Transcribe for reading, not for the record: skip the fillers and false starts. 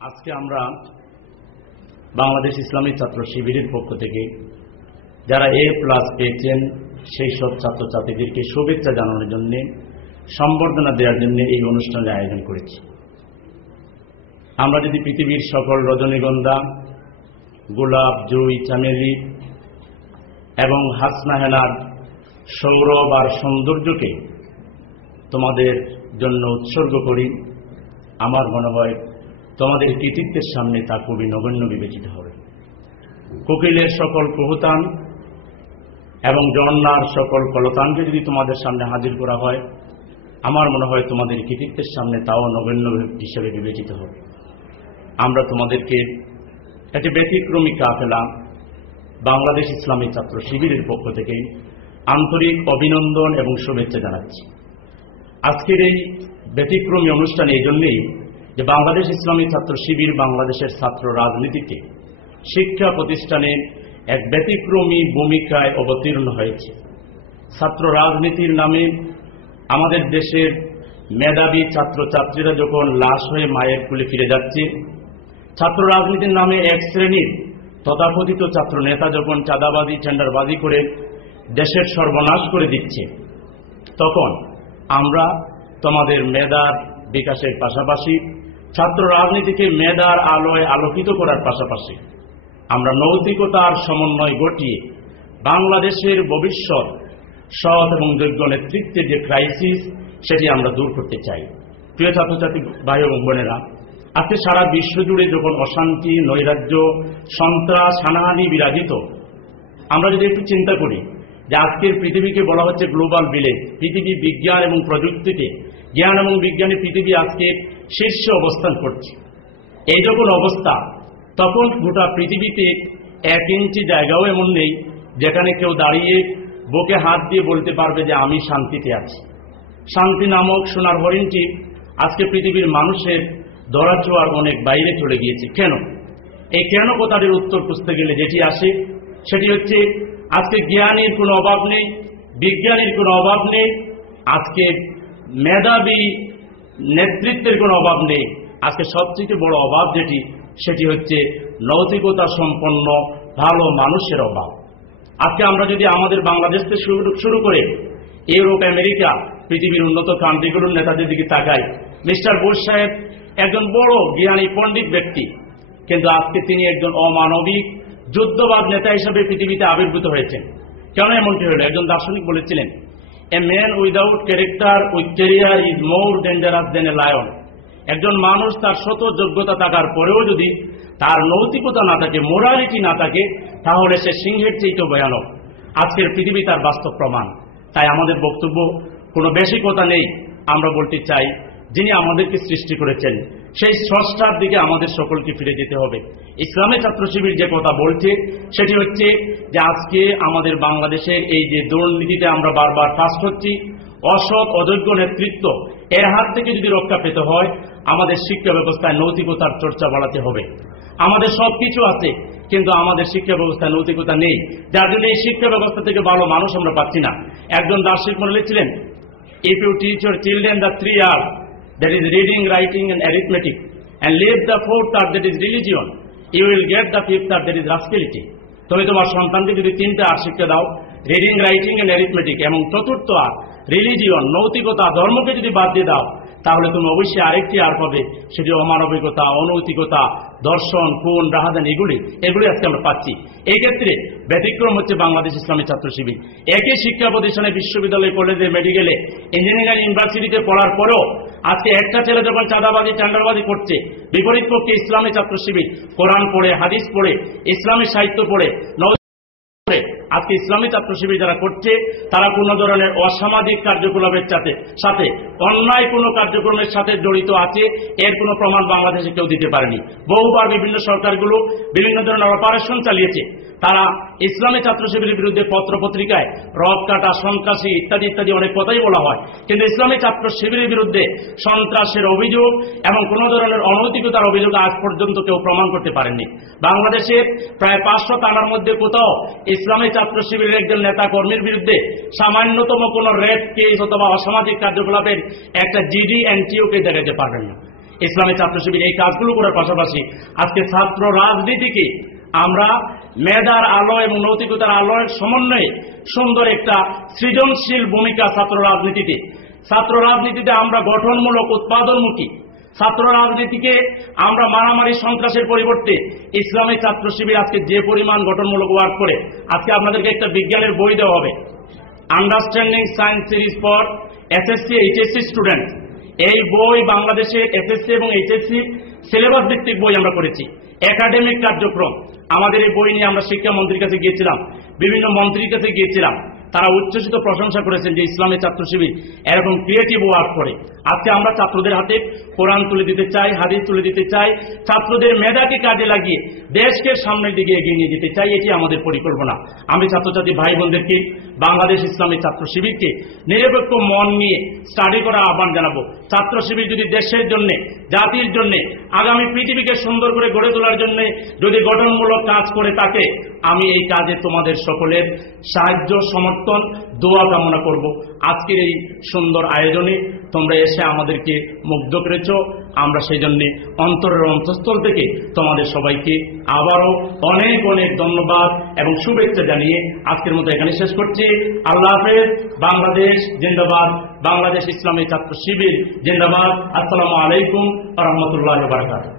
আজকে আমরা বাংলাদেশ ইসলামী ছাত্র শিবিরের পক্ষ থেকে যারা A+ পেয়েছেন সেই সব ছাত্রছাত্রীদেরকে শুভেচ্ছা জানানোর জন্য, সম্বর্ধনা দেওয়ার জন্য এই অনুষ্ঠানের আয়োজন করেছি। আমরা যদি পৃথিবীর সকল রজনীগন্ধা, গোলাপ, জুঁই, চামেলি এবং হাসনা হেনার সৌরভ আর সৌন্দর্যকে তোমাদের জন্য উৎসর্গ করি, আমার মনে হয় তোমাদের কৃতিত্বের সামনে তা খুবই নগণ্য বিবেচিত হবে। কোকিলের সকল কুহুতান এবং ঝর্ণার সকল কলতানকে যদি তোমাদের সামনে হাজির করা হয়, আমার মনে হয় তোমাদের কৃতিত্বের সামনে তাও নগণ্য হিসেবে বিবেচিত হবে। আমরা তোমাদেরকে একটি ব্যতিক্রমী কাফেলা বাংলাদেশ ইসলামী ছাত্র শিবিরের পক্ষ থেকে আন্তরিক অভিনন্দন এবং শুভেচ্ছা জানাচ্ছি। আজকের এই ব্যতিক্রমী অনুষ্ঠান এই জন্যেই যে বাংলাদেশ ইসলামী ছাত্র শিবির বাংলাদেশের ছাত্র রাজনীতিতে শিক্ষা প্রতিষ্ঠানে এক ব্যতিক্রমী ভূমিকায় অবতীর্ণ হয়েছে। ছাত্র রাজনীতির নামে আমাদের দেশের মেধাবী ছাত্রছাত্রীরা যখন লাশ হয়ে মায়ের কোলে ফিরে যাচ্ছে, ছাত্র রাজনীতির নামে এক শ্রেণীর তথাকথিত ছাত্র নেতা যখন চাঁদাবাজি, টেন্ডারবাজি করে দেশের সর্বনাশ করে দিচ্ছে, তখন আমরা তোমাদের মেধার বিকাশের পাশাপাশি ছাত্র রাজনীতিকে মেধার আলোয় আলোকিত করার পাশাপাশি আমরা নৈতিকতার সমন্বয় ঘটিয়ে বাংলাদেশের ভবিষ্যৎ সৎ এবং যোগ্য নেতৃত্বের যে ক্রাইসিস, সেটি আমরা দূর করতে চাই। প্রিয় ছাত্রছাত্রী ভাই এবং বোনেরা, আজকে সারা বিশ্ব জুড়ে যখন অশান্তি, নৈরাজ্য, সন্ত্রাস, হানাহানি বিরাজিত, আমরা যদি একটু চিন্তা করি যে আজকের পৃথিবীকে বলা হচ্ছে গ্লোবাল ভিলেজ, পৃথিবী বিজ্ঞান এবং প্রযুক্তিতে, জ্ঞান এবং বিজ্ঞানে পৃথিবী আজকে শীর্ষে অবস্থান করছে। এই যখন অবস্থা, তখন গোটা পৃথিবীতে 1 ইঞ্চি জায়গাও এমন নেই যেখানে কেউ দাঁড়িয়ে বুকে হাত দিয়ে বলতে পারবে যে আমি শান্তিতে আছি। শান্তি নামক সোনার হরিণটি আজকে পৃথিবীর মানুষের ধরাছোঁয়ার অনেক বাইরে চলে গিয়েছে। কেন? এই কেন কথাটির উত্তর খুঁজতে গেলে যেটি আসে সেটি হচ্ছে আজকে জ্ঞানের কোনো অভাব নেই, বিজ্ঞানের কোনো অভাব নেই, আজকে মেধাবী নেতৃত্বের কোনো অভাব নেই। আজকে সবচেয়ে বড় অভাব যেটি, সেটি হচ্ছে নৈতিকতা সম্পন্ন ভালো মানুষের অভাব। আজকে আমরা যদি আমাদের বাংলাদেশ থেকে শুরু করে ইউরোপ, আমেরিকা, পৃথিবীর উন্নত কান্ট্রিগুলোর নেতাদের দিকে তাকাই, মিস্টার বুশ সাহেব একজন বড় জ্ঞানী পণ্ডিত ব্যক্তি, কিন্তু আজকে তিনি একজন অমানবিক যুদ্ধবাদ নেতা হিসেবে পৃথিবীতে আবির্ভূত হয়েছেন। কেন এমনটি হল? একজন দার্শনিক বলেছিলেন, a man without character with career is more dangerous then a lion. একজন মানুষ তার শত যোগ্যতা থাকার পরেও যদি তার নৈতিকতা না থাকে, মোরালিটি না থাকে, তাহলে সে সিংহের চেয়েও ভয়ানক। আজকের পৃথিবী তার বাস্তব প্রমাণ। তাই আমাদের বক্তব্য কোনো বেশি কথা নেই, আমরা বলতে চাই যিনি আমাদেরকে সৃষ্টি করেছেন সেই স্রষ্টার দিকে আমাদের সকলকে ফিরে যেতে হবে। ইসলামী ছাত্র শিবির যে কথা বলছে সেটি হচ্ছে যে আজকে আমাদের বাংলাদেশের এই যে দুর্নীতিতে আমরা বারবার ফাঁস হচ্ছি, অসৎ অযোগ্য নেতৃত্ব, এর হাত থেকে যদি রক্ষা পেতে হয় আমাদের শিক্ষা ব্যবস্থায় নৈতিকতার চর্চা বাড়াতে হবে। আমাদের সব কিছু আছে, কিন্তু আমাদের শিক্ষা ব্যবস্থায় নৈতিকতা নেই, যার জন্য এই শিক্ষা ব্যবস্থা থেকে ভালো মানুষ আমরা পাচ্ছি না। একজন দার্শনিক বলেছিলেন, if you teach your children the 3 R's, that is reading, writing and arithmetic, and leave the 4th R, that is religion, you will get the 5th R, that is rascality. তুমি তোমার সন্তানকে যদি 3টে আর শিক্ষা দাও, রিডিং, রাইটিং এন্ড অ্যারিথমেটিক, এবং 4th আর religion, নৈতিকতা, ধর্মকে যদি বাদ দিয়ে দাও, তাহলে তুমি অবশ্যই আরেকটি আর পাবে, সেটি অমানবিকতা, অনৈতিকতা, দর্শন, খুন, রাহাজানি, এগুলি আজকে আমরা পাচ্ছি। এই ক্ষেত্রে ব্যতিক্রম হচ্ছে বাংলাদেশ ইসলামী ছাত্র শিবির। একই শিক্ষা প্রতিষ্ঠানে, বিশ্ববিদ্যালয়, কলেজে, মেডিকেলে, ইঞ্জিনিয়ারিং, ইউনিভার্সিটিতে পড়ার পরেও আজকে একটা ছেলে যখন চাঁদাবাজি, টেন্ডারবাজি করছে, বিপরীত পক্ষে ইসলামী ছাত্র শিবির কোরআন পড়ে, হাদিস পড়ে, ইসলামী সাহিত্য পড়ে, আজকে ইসলামী ছাত্র শিবির যারা করছে তারা কোনো ধরনের অসামাজিক কার্যকলাপের সাথে অন্যায় কোনো কার্যক্রমের সাথে জড়িত আছে, এর কোনো প্রমাণ বাংলাদেশে কেউ দিতে পারেনি। বহুবার বিভিন্ন সরকারগুলো বিভিন্ন ধরনের অপারেশন চালিয়েছে, তারা ইসলামী ছাত্র শিবিরের বিরুদ্ধে পত্র পত্রিকায় রড কাটা, সন্ত্রাসী ইত্যাদি ইত্যাদি অনেক কথাই বলা হয়, কিন্তু ইসলামী ছাত্র শিবিরের বিরুদ্ধে সন্ত্রাসের অভিযোগ এবং কোন ধরনের অনৈতিকতার অভিযোগ আজ পর্যন্ত কেউ প্রমাণ করতে পারেননি। বাংলাদেশের প্রায় 500 থানার মধ্যে কোথাও ইসলামী ছাত্র শিবিরের একজন নেতা কর্মীর বিরুদ্ধে সামান্যতম কোন রেপ কেস অথবা অসামাজিক কার্যকলাপের একটা জিডি এনটিও কে দেখাতে পারবেন না। ইসলামী ছাত্র শিবির এই কাজগুলো করার পাশাপাশি আজকে ছাত্র রাজনীতিকে আমরা মেধার আলো এবং নৈতিকতার আলোর সমন্বয়ে সুন্দর একটা সৃজনশীল ভূমিকা ছাত্র রাজনীতিতে আমরা গঠনমূলক উৎপাদনমুখী ছাত্র রাজনীতিকে আমরা মারামারি সন্ত্রাসের পরিবর্তে ইসলামী ছাত্র শিবির আজকে যে পরিমাণ গঠনমূলক ওয়ার্ক করে, আজকে আপনাদেরকে একটা বিজ্ঞানের বই দেওয়া হবে, understanding science series for SSC HSC student. এই বই বাংলাদেশের এসএসসি এবং এইচএসসি সিলেবাস ভিত্তিক বই আমরা করেছি, একাডেমিক কার্যক্রম। আমাদের এই বই নিয়ে আমরা শিক্ষামন্ত্রীর কাছে গিয়েছিলাম, বিভিন্ন মন্ত্রীর কাছে গিয়েছিলাম, তারা উচ্ছ্বসিত প্রশংসা করেছেন যে ইসলামী ছাত্র শিবির এরকম ক্রিয়েটিভ ওয়ার্ক করে। আজকে আমরা ছাত্রদের হাতে কোরআন তুলে দিতে চাই, হাদিস তুলে দিতে চাই, ছাত্রদের মেধাকে কাজে লাগিয়ে দেশকে সামনের দিকে এগিয়ে নিয়ে যেতে চাই, এটি আমাদের পরিকল্পনা। আমি ছাত্রছাত্রী ভাই বোনদেরকে, বাংলাদেশ ইসলামী ছাত্র শিবিরকে নিরপেক্ষ মন নিয়ে স্টাডি করার আহ্বান জানাবো। ছাত্র শিবির যদি দেশের জন্য, জাতির জন্য, আগামী পৃথিবীকে সুন্দর করে গড়ে তোলার জন্য যদি গঠনমূলক কাজ করে থাকে, আমি এই কাজে তোমাদের সকলের সাহায্য, সমর্থন, দোয়া কামনা করব। আজকের এই সুন্দর আয়োজনে তোমরা এসে আমাদেরকে মুগ্ধ করেছ, আমরা সেই জন্য অন্তরের অন্তঃস্থল থেকে তোমাদের সবাইকে আবারও অনেক অনেক ধন্যবাদ এবং শুভেচ্ছা জানিয়ে আজকের মতো এখানে শেষ করছি। আল্লাহ হাফেজ। বাংলাদেশ জিন্দাবাদ, বাংলাদেশ ইসলামী ছাত্র শিবির জিন্দাবাদ। আসসালামু আলাইকুম ওয়া রাহমাতুল্লাহি ওয়া বারাকাতুহু।